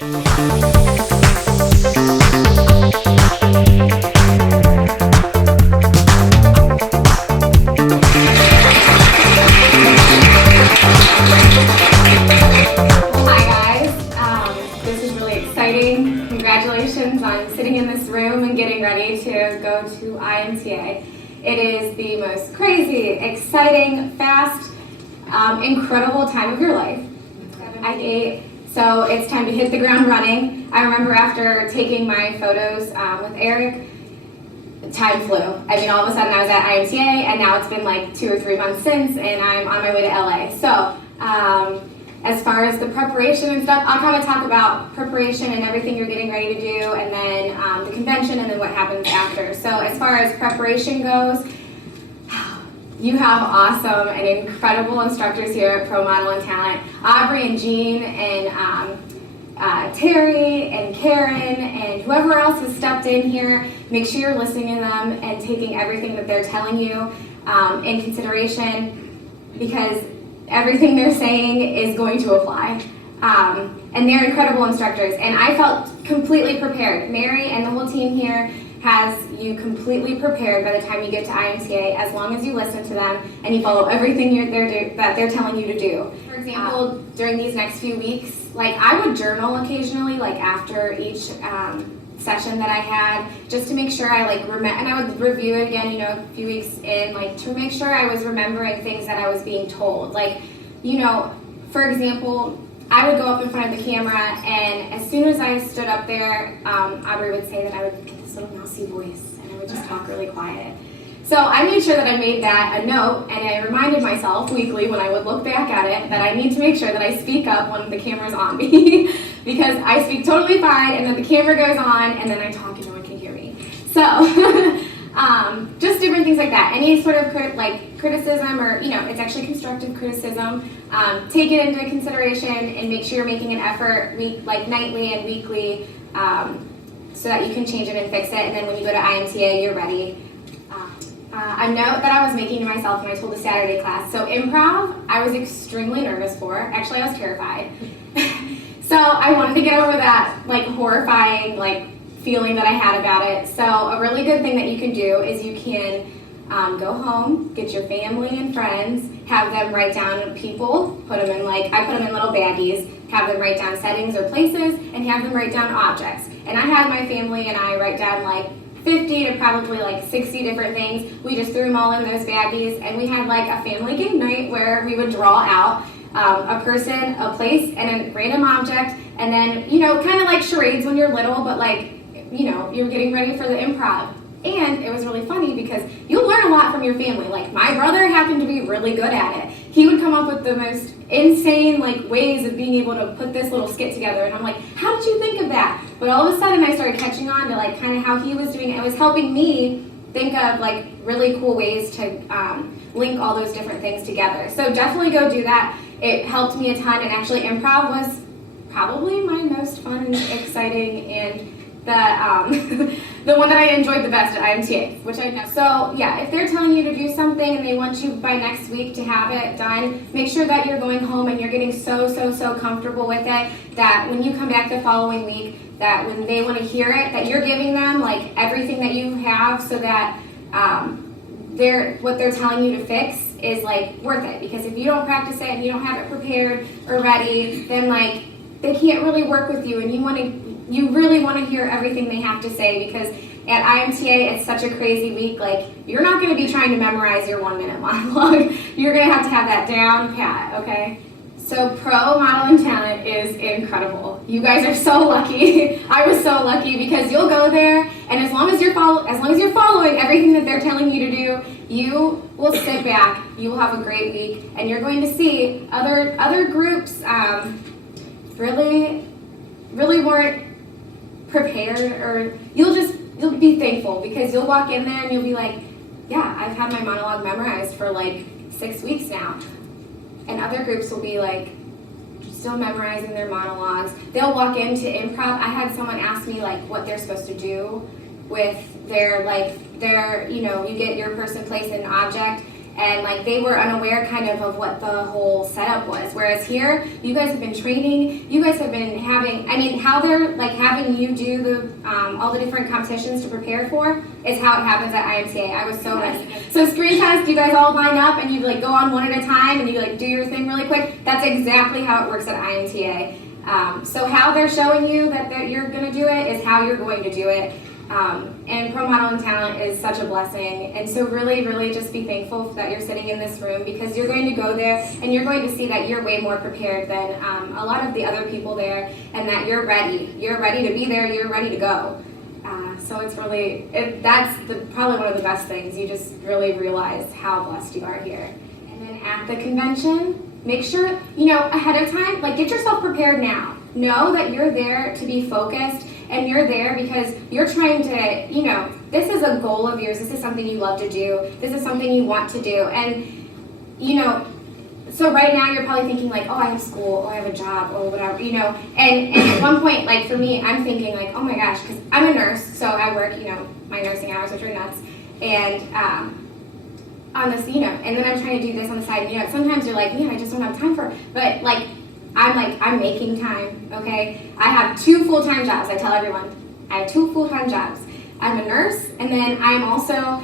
Congratulations on sitting in this room and getting ready to go to IMTA. It is the most crazy, exciting, fast, incredible time of your life. At 8, so it's time to hit the ground running. I remember after taking my photos with Eric, time flew. I mean, all of a sudden I was at IMTA, and now it's been like 2 or 3 months since, and I'm on my way to LA. So, as far as the preparation and stuff, I'll kind of talk about preparation and everything you're getting ready to do, and then the convention, and then what happens after. So as far as preparation goes, you have awesome and incredible instructors here at Pro Model and Talent. Aubrey and Jean and Terry and Karen and whoever else has stepped in here. Make sure you're listening to them and taking everything that they're telling you in consideration, because everything they're saying is going to apply. And they're incredible instructors. And I felt completely prepared. Mary and the whole team here has you completely prepared by the time you get to IMTA, as long as you listen to them and you follow everything that they're telling you to do. For example, during these next few weeks, like I would journal occasionally, like after each session that I had, just to make sure I remember, and I would review it again, a few weeks in, to make sure I was remembering things that I was being told. For example, I would go up in front of the camera, and as soon as I stood up there, Aubrey would say that I would get this little mousy voice, and I would just talk really quiet. So I made sure that I made that a note, and I reminded myself weekly when I would look back at it that I need to make sure that I speak up when the camera's on me, because I speak totally fine, and then the camera goes on, and then I talk and no one can hear me. So just different things like that. Any sort of criticism, or it's actually constructive criticism, take it into consideration and make sure you're making an effort nightly and weekly, so that you can change it and fix it, and then when you go to IMTA, you're ready. A note that I was making to myself when I told the Saturday class. So improv, I was extremely nervous for. Actually, I was terrified. So I wanted to get over that horrifying feeling that I had about it. So a really good thing that you can do is you can go home, get your family and friends, have them write down people, put them in I put them in little baggies, have them write down settings or places, and have them write down objects. And I had my family and I write down 50 to probably 60 different things. We just threw them all in those baggies, and we had a family game night where we would draw out a person, a place, and a random object, and then kind of like charades when you're little, but you're getting ready for the improv. And it was really funny because you'll learn a lot from your family. My brother happened to be really good at it. He would come up with the most insane ways of being able to put this little skit together, and I'm like, how did you think of that? But all of a sudden I started catching on to kind of how he was doing it. It was helping me think of really cool ways to link all those different things together. So definitely go do that. It helped me a ton, and actually improv was probably my most fun and exciting, and the one that I enjoyed the best at IMTA, which I know. So yeah, if they're telling you to do something and they want you by next week to have it done, make sure that you're going home and you're getting so comfortable with it that when you come back the following week, that when they want to hear it, that you're giving them everything that you have, so that what they're telling you to fix is worth it. Because if you don't practice it and you don't have it prepared or ready, then they can't really work with you, and you really want to hear everything they have to say, because at IMTA it's such a crazy week. You're not going to be trying to memorize your 1-minute monologue. You're going to have that down pat, okay? So Pro Model and Talent is incredible. You guys are so lucky. I was so lucky, because you'll go there, and as long as you're following everything that they're telling you to do, you will sit back. You will have a great week, and you're going to see other groups really weren't prepared, or you'll be thankful, because you'll walk in there and you'll be yeah, I've had my monologue memorized for 6 weeks now. And other groups will be still memorizing their monologues. They'll walk into improv. I had someone ask me what they're supposed to do with their you get your person, place, and object, and like they were unaware kind of what the whole setup was. Whereas here, you guys have been training, you guys have been having, I mean, how they're like having you do the all the different competitions to prepare for is how it happens at IMTA. I was so nice. So screen test, you guys all line up and you like go on one at a time and you like do your thing really quick. That's exactly how it works at IMTA. So how they're showing you that you're going to do it is how you're going to do it. And Pro Model and Talent is such a blessing. And so really, really just be thankful that you're sitting in this room, because you're going to go there and you're going to see that you're way more prepared than a lot of the other people there, and that you're ready. You're ready to be there. You're ready to go. So it's really, that's probably one of the best things. You just really realize how blessed you are here. And then at the convention, make sure, ahead of time, like get yourself prepared now. Know that you're there to be focused, and you're there because you're trying to, this is a goal of yours. This is something you love to do. This is something you want to do. And, so right now you're probably thinking like, oh, I have school, oh, I have a job, or whatever, and at one point, like for me, I'm thinking like, oh my gosh, because I'm a nurse, so I work, my nursing hours, which are nuts, and on this, and then I'm trying to do this on the side, sometimes you're like, man, I just don't have time for it, but I'm making time, okay? I have 2 full-time jobs. I tell everyone, I have 2 full-time jobs. I'm a nurse, and then I'm also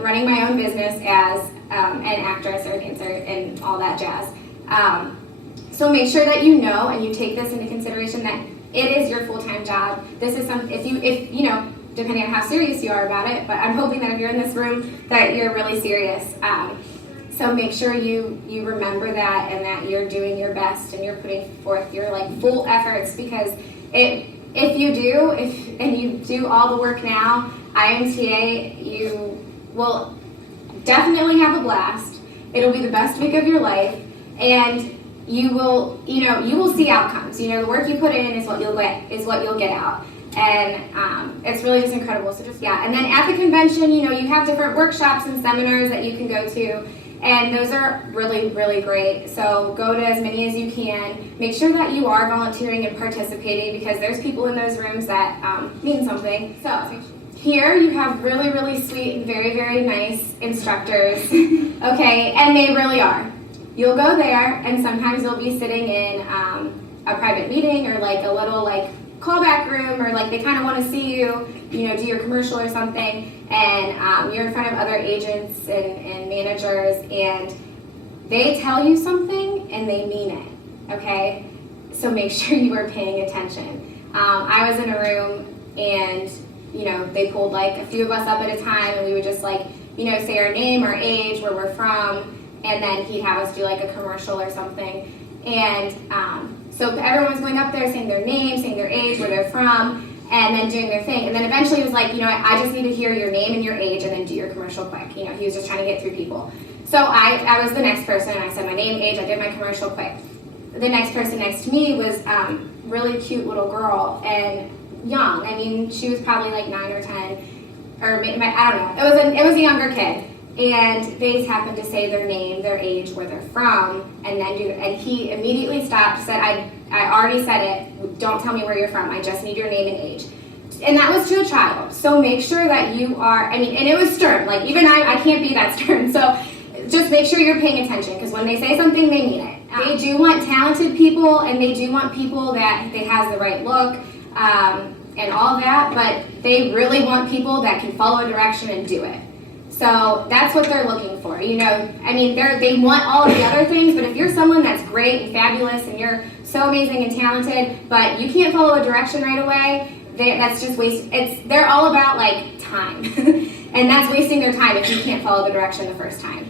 running my own business as an actress or a dancer and all that jazz. So make sure that you know and you take this into consideration that it is your full-time job. This is if depending on how serious you are about it, but I'm hoping that if you're in this room that you're really serious. So make sure you remember that, and that you're doing your best and you're putting forth your full efforts, because if you do all the work now, IMTA, you will definitely have a blast. It'll be the best week of your life, and you will see outcomes. The work you put in is what you'll get out. And it's really just incredible. So and then at the convention, you have different workshops and seminars that you can go to. And those are really, really great. So go to as many as you can. Make sure that you are volunteering and participating, because there's people in those rooms that mean something. So here you have really, really sweet and very, very nice instructors, okay? And they really are. You'll go there, and sometimes you'll be sitting in a private meeting, or a little callback room, or they kind of want to see you, do your commercial or something, and you're in front of other agents and managers, and they tell you something and they mean it, okay? So make sure you are paying attention. I was in a room, and they pulled a few of us up at a time, and we would just say our name, our age, where we're from, and then he'd have us do a commercial or something. And so everyone's going up there saying their name, saying their age, where they're from, and then doing their thing. And then eventually he was like, I just need to hear your name and your age, and then do your commercial quick. He was just trying to get through people. So I was the next person. I said my name, age, I did my commercial quick. The next person next to me was really cute little girl, and young. I mean, she was probably 9 or 10, or maybe, I don't know. It was a younger kid. And they happened to say their name, their age, where they're from, and he immediately stopped, said, I already said it, don't tell me where you're from, I just need your name and age. And that was to a child. So make sure that you are, and it was stern, even I can't be that stern, so just make sure you're paying attention, because when they say something, they mean it. They do want talented people, and they do want people that they has the right look, and all that, but they really want people that can follow a direction and do it. So that's what they're looking for, they want all of the other things, but if you're someone that's great and fabulous and you're so amazing and talented, but you can't follow a direction right away, that's just waste. They're all about time, and that's wasting their time if you can't follow the direction the first time.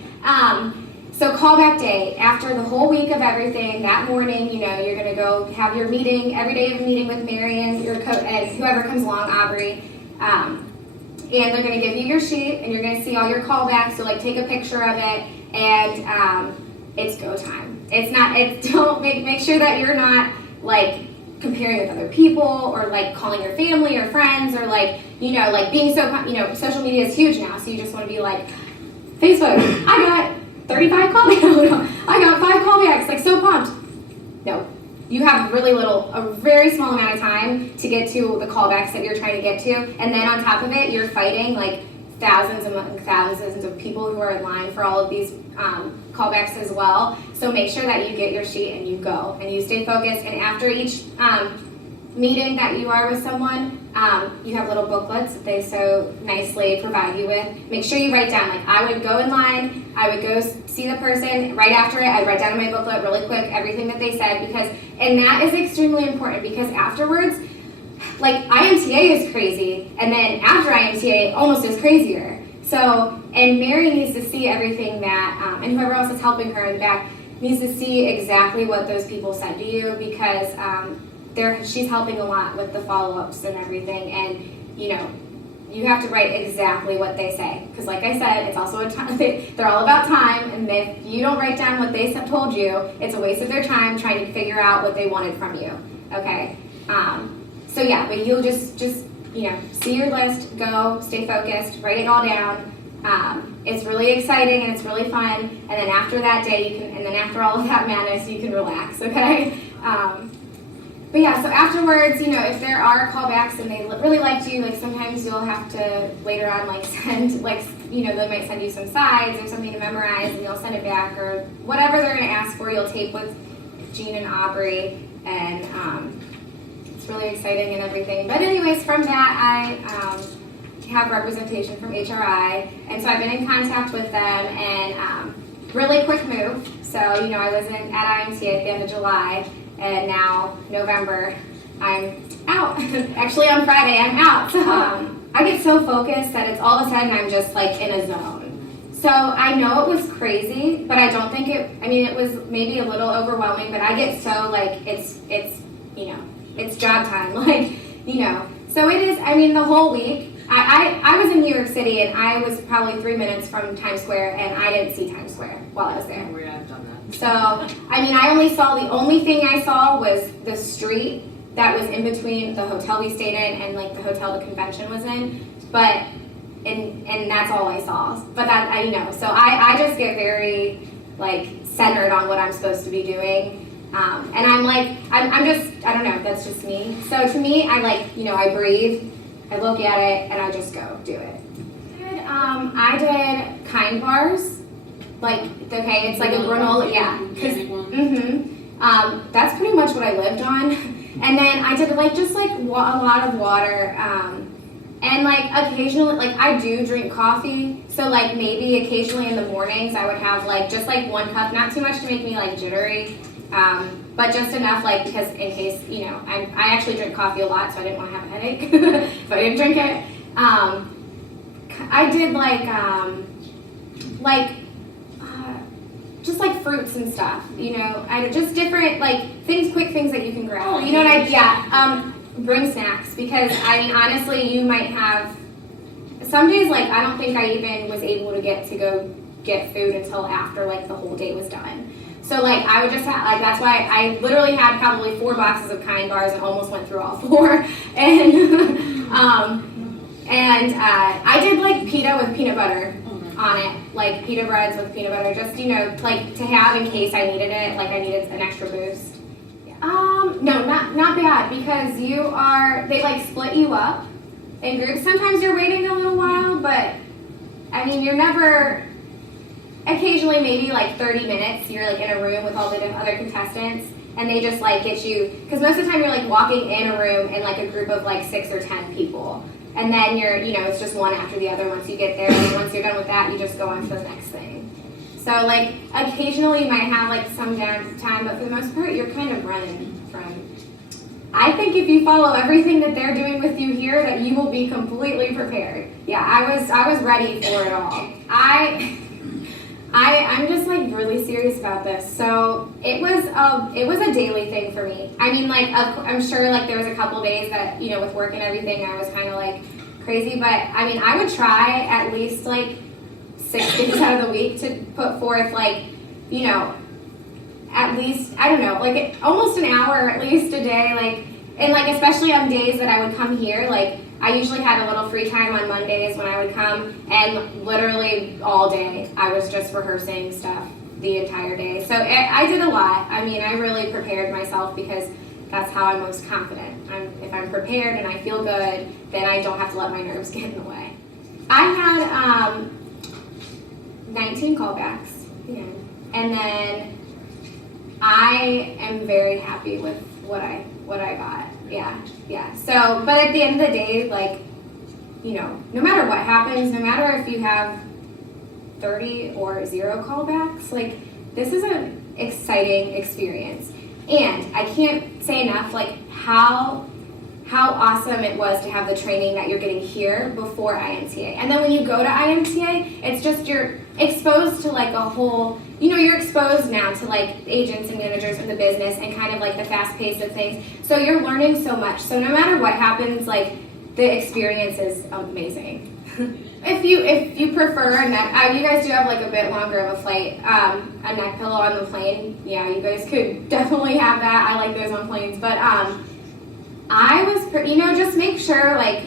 So callback day, after the whole week of everything, that morning, you're gonna go have your meeting. Every day you have a meeting with Marion, your coach, and whoever comes along, Aubrey. And they're going to give you your sheet, and you're going to see all your callbacks, so take a picture of it, and it's go time. Don't make sure that you're not comparing with other people, or calling your family or friends, or being so, social media is huge now, so you just want to be Facebook, I got 35 callbacks, I got 5 callbacks, so pumped. No. You have a very small amount of time to get to the callbacks that you're trying to get to, and then on top of it, you're fighting thousands of people who are in line for all of these callbacks as well. So make sure that you get your sheet and you go and you stay focused. And after each meeting that you are with someone, you have little booklets that they so nicely provide you with. Make sure you write down, like I would go in line, I would go see the person, right after it, I'd write down in my booklet really quick everything that they said, and that is extremely important because afterwards, like IMTA is crazy, and then after IMTA, almost is crazier. So, and Mary needs to see everything that, and whoever else is helping her in the back needs to see exactly what those people said to you because she's helping a lot with the follow-ups and everything, and you have to write exactly what they say because like I said, it's also a time, they're all about time, and if you don't write down what they told you, it's a waste of their time trying to figure out what they wanted from you, okay? So yeah, but you'll just see your list, go, stay focused, write it all down. It's really exciting and it's really fun, and then after that day and then after all of that madness, you can relax, okay? But yeah, so afterwards, if there are callbacks and they really liked you, like sometimes you'll have to later on send, they might send you some sides or something to memorize and you'll send it back or whatever they're gonna ask for, you'll tape with Jean and Aubrey, and it's really exciting and everything. But anyways, from that, I have representation from HRI, and so I've been in contact with them, and really quick move. So, I was at IMTA at the end of July, and now November, I'm out. Actually, on Friday, I'm out. I get so focused that it's all of a sudden I'm just in a zone. So I know it was crazy, but I don't think it was maybe a little overwhelming, but I get so it's job time, So it is, the whole week. I was in New York City, and I was probably 3 minutes from Times Square, and I didn't see Times Square while I was there. Yeah, I've done that. So, the only thing I saw was the street that was in between the hotel we stayed in and the hotel the convention was in, but, and that's all I saw. But that, so I just get very, centered on what I'm supposed to be doing. And I'm just, I don't know, that's just me. So to me, I breathe, I look at it, and I just go do it. I did kind bars. It's like a granola, yeah. That's pretty much what I lived on. And then I did a lot of water. And occasionally, I do drink coffee. So maybe occasionally in the mornings I would have just 1 cup, not too much to make me jittery. But just enough, because in case, I actually drink coffee a lot, so I didn't want to have a headache if I didn't drink it. I did just fruits and stuff, I just different quick things that you can grab. Bring snacks because honestly, you might have some days I don't think I even was able to go get food until after the whole day was done. So I would just have that's why I literally had probably 4 boxes of kind bars and almost went through all 4. And I did pita with peanut butter on it, pita breads with peanut butter, just to have in case I needed it, I needed an extra boost. No, not bad because they split you up in groups. Sometimes you're waiting a little while, but you're never. Occasionally, maybe 30 minutes, you're in a room with all the other contestants, and they just get you, because most of the time you're walking in a room in a group of 6 or 10 people, and then you're, it's just one after the other once you get there, and once you're done with that, you just go on to the next thing. So occasionally you might have some downtime, but for the most part, you're kind of running from. I think if you follow everything that they're doing with you here, that you will be completely prepared. Yeah, I was ready for it all. I'm just really serious about this. So it was a daily thing for me. I'm sure there was a couple days that with work and everything I was kind of crazy, but I would try at least 6 days out of the week to put forth at least I don't know almost an hour at least a day and especially on days that I would come here I usually had a little free time on Mondays when I would come, and literally all day I was just rehearsing stuff the entire day. So I did a lot. I really prepared myself because that's how I'm most confident. If I'm prepared and I feel good, then I don't have to let my nerves get in the way. I had 19 callbacks, and then I am very happy with what I got. Yeah. So, but at the end of the day, like, no matter what happens, no matter if you have 30 or 0 callbacks, like, this is an exciting experience. And I can't say enough, like, how awesome it was to have the training that you're getting here before IMTA. And then when you go to IMTA, it's just you're exposed to like a whole, you're exposed now to like agents and managers in the business and kind of like the fast pace of things. So you're learning so much. So no matter what happens, like, the experience is amazing. If you prefer a neck, you guys do have like a bit longer of a flight, a neck pillow on the plane. Yeah, you guys could definitely have that. I like those on planes, but I was, just make sure, like,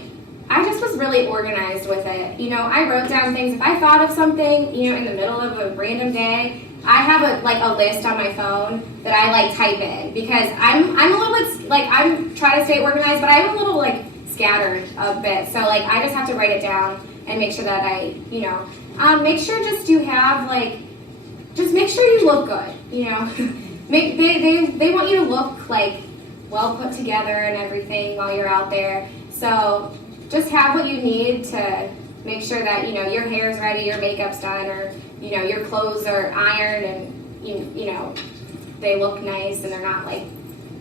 I just was really organized with it. I wrote down things. If I thought of something, in the middle of a random day, I have a list on my phone that I like type in because I'm a little bit, like, I'm trying to stay organized, but I'm a little like scattered a bit. So like I just have to write it down and make sure that I, make sure just you have like, just make sure you look good. They want you to look like well put together and everything while you're out there. So just have what you need to make sure that, your hair's ready, your makeup's done, or, your clothes are ironed and, they look nice and they're not like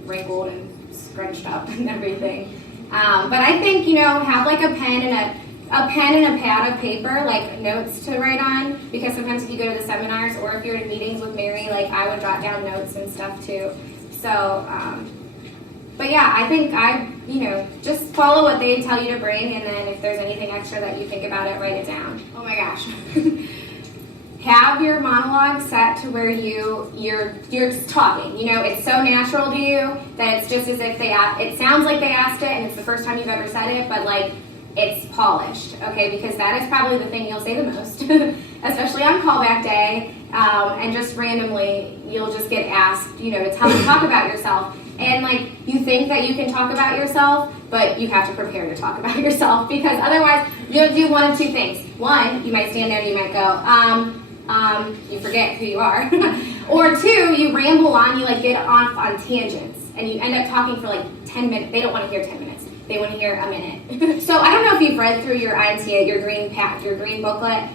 wrinkled and scrunched up and everything. But I think, have like a pen and a pad of paper, like notes to write on, because sometimes if you go to the seminars or if you're in meetings with Mary, like I would jot down notes and stuff too. So, but yeah, I think just follow what they tell you to bring, and then if there's anything extra that you think about it, write it down. Oh my gosh. Have your monologue set to where you're just talking. It's so natural to you that it's just as if it sounds like they asked it and it's the first time you've ever said it, but like it's polished, okay? Because that is probably the thing you'll say the most, especially on callback day, and just randomly you'll just get asked, to talk about yourself. And like you think that you can talk about yourself, but you have to prepare to talk about yourself, because otherwise you'll do one of two things. One, you might stand there and you might go, you forget who you are. Or two, you ramble on, you like get off on tangents, and you end up talking for like 10 minutes. They don't want to hear 10 minutes. They want to hear a minute. So I don't know if you've read through your IMTA, your green booklet.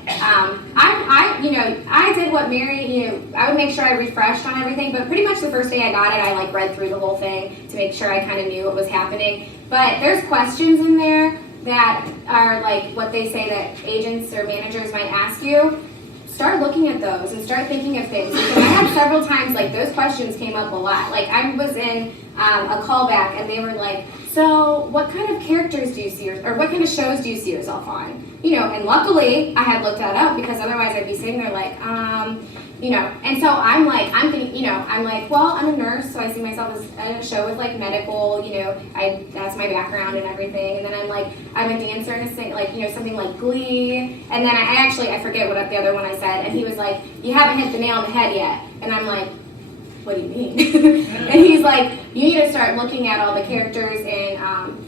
I did what Mary, I would make sure I refreshed on everything, but pretty much the first day I got it, I like read through the whole thing to make sure I kind of knew what was happening. But there's questions in there that are like what they say that agents or managers might ask you. Start looking at those and start thinking of things. Because I had several times, like, those questions came up a lot. Like, I was in a callback, and they were like, so what kind of characters do you see, or what kind of shows do you see yourself on? And luckily, I had looked that up, because otherwise I'd be sitting there like, and so I'm like, well, I'm a nurse, so I see myself as in a show with, like, medical, that's my background and everything, and then I'm like, I'm a dancer and something like Glee, and then I forget what the other one I said, and he was like, you haven't hit the nail on the head yet, and I'm like, what do you mean? And he's like, you need to start looking at all the characters in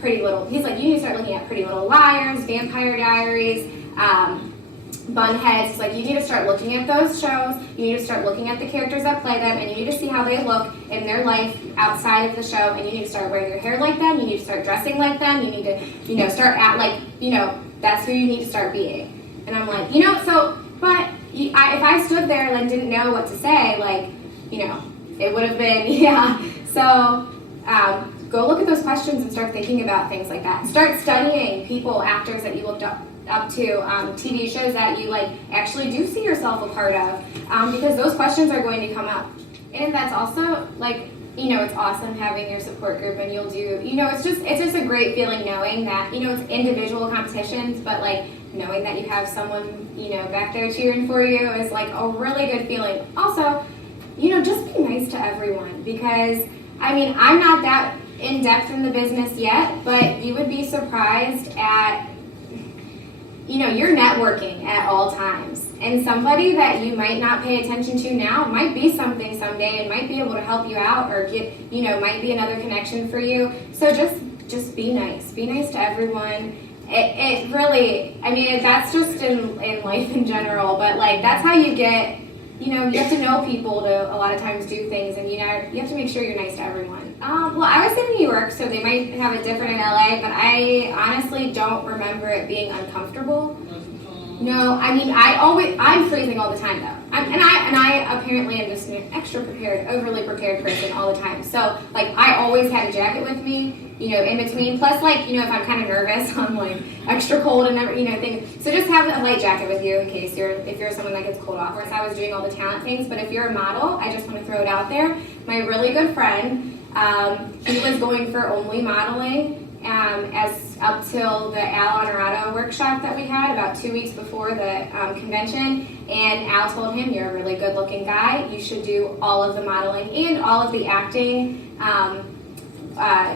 you need to start looking at Pretty Little Liars, Vampire Diaries, Bunheads. It's like, you need to start looking at those shows, you need to start looking at the characters that play them, and you need to see how they look in their life outside of the show, and you need to start wearing your hair like them, you need to start dressing like them, you need to, start at that's who you need to start being. And I'm like, but if I stood there and didn't know what to say, like, it would have been, yeah. So go look at those questions and start thinking about things like that. Start studying people, actors that you looked up to, TV shows that you actually do see yourself a part of, because those questions are going to come up. And that's also it's awesome having your support group, and you'll do, it's just a great feeling knowing that, it's individual competitions, but knowing that you have someone, back there cheering for you is a really good feeling. Also, just be nice to everyone, because, I'm not that in-depth in the business yet, but you would be surprised at, you're networking at all times. And somebody that you might not pay attention to now might be something someday and might be able to help you out, or might be another connection for you. So just be nice. Be nice to everyone. it really, I mean, that's just in life in general, but like that's how you get, you have to know people to a lot of times do things, and you have to make sure you're nice to everyone. Well, I was in New York, so they might have it different in LA, but I honestly don't remember it being uncomfortable. No, I mean, I'm freezing all the time though. I apparently am just an extra prepared, overly prepared person all the time. So like I always had a jacket with me, in between. Plus like, if I'm kind of nervous, I'm like extra cold and things. So just have a light jacket with you in case if you're someone that gets cold off. Of course, I was doing all the talent things, but if you're a model, I just want to throw it out there. My really good friend, he was going for only modeling. As up till the Al Honorado workshop that we had about 2 weeks before the convention, and Al told him, you're a really good looking guy, you should do all of the modeling and all of the acting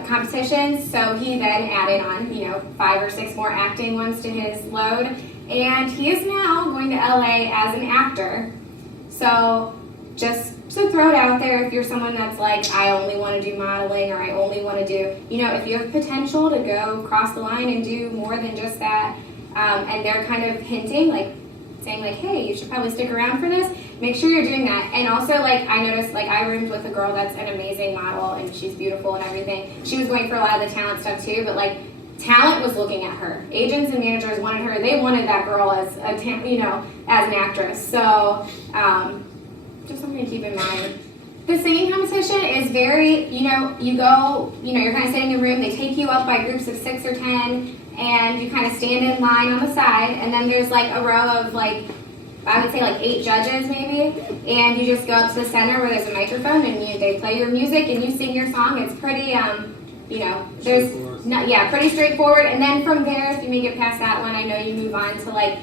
competitions. So he then added on 5 or 6 more acting ones to his load, and he is now going to LA as an actor. So just to throw it out there, if you're someone that's like, I only want to do modeling, or I only want to do, if you have potential to go cross the line and do more than just that, and they're kind of hinting, like saying like, hey, you should probably stick around for this, make sure you're doing that. And also like, I noticed, like I roomed with a girl that's an amazing model and she's beautiful and everything. She was going for a lot of the talent stuff too, but like talent was looking at her. Agents and managers wanted her. They wanted that girl as a as an actress. So, just something to keep in mind. The singing competition is very, you go, you're kind of sitting in a room, they take you up by groups of 6 or 10, and you kind of stand in line on the side, and then there's like a row of like, I would say like 8 judges maybe, and you just go up to the center where there's a microphone, and they play your music, and you sing your song. It's pretty, pretty straightforward. And then from there, if you make it past that one, I know you move on to like,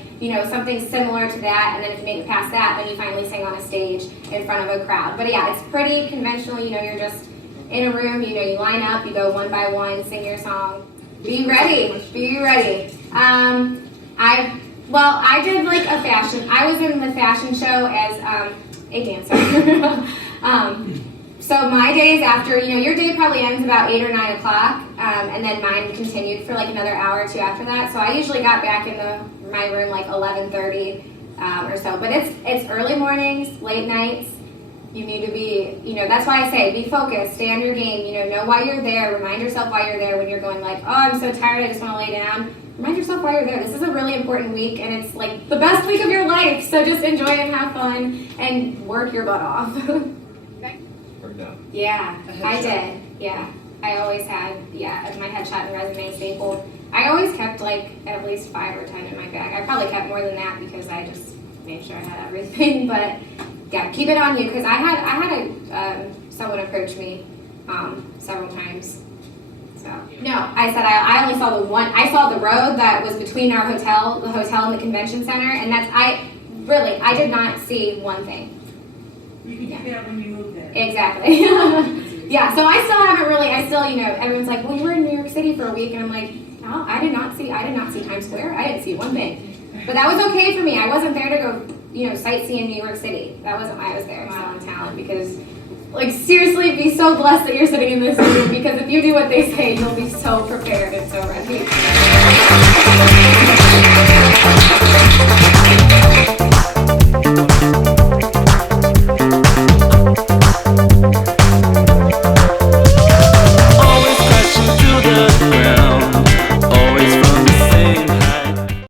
something similar to that. And then if you make it past that, then you finally sing on a stage in front of a crowd. But yeah, it's pretty conventional. You're just in a room, you line up, you go one by one, sing your song. Be ready. Be ready. I did like a fashion. I was in the fashion show as a dancer. So my days after, your day probably ends about 8 or 9 o'clock, and then mine continued for like another hour or 2 after that. So I usually got back in my room like 11:30 or so. But it's early mornings, late nights. You need to be, that's why I say be focused, stay on your game. Know why you're there. Remind yourself why you're there when you're going like, oh, I'm so tired, I just want to lay down. Remind yourself why you're there. This is a really important week, and it's like the best week of your life. So just enjoy and have fun and work your butt off. Yeah, I did. Yeah, I always had, my headshot and resume stapled. I always kept like at least 5 or 10 in my bag. I probably kept more than that because I just made sure I had everything. But yeah, keep it on you, because I had someone approach me several times. So no, I said I only saw the one. I saw the road that was between the hotel and the convention center, and I did not see one thing. You can do that when you move there. Exactly. Yeah, so I still, everyone's like, well, you were in New York City for a week, and I'm like, no, I did not see Times Square. I didn't see one thing. But that was okay for me. I wasn't there to go, sightsee in New York City. That wasn't why I was there. I was on talent, because, like, seriously, be so blessed that you're sitting in this room, because if you do what they say, you'll be so prepared and so ready.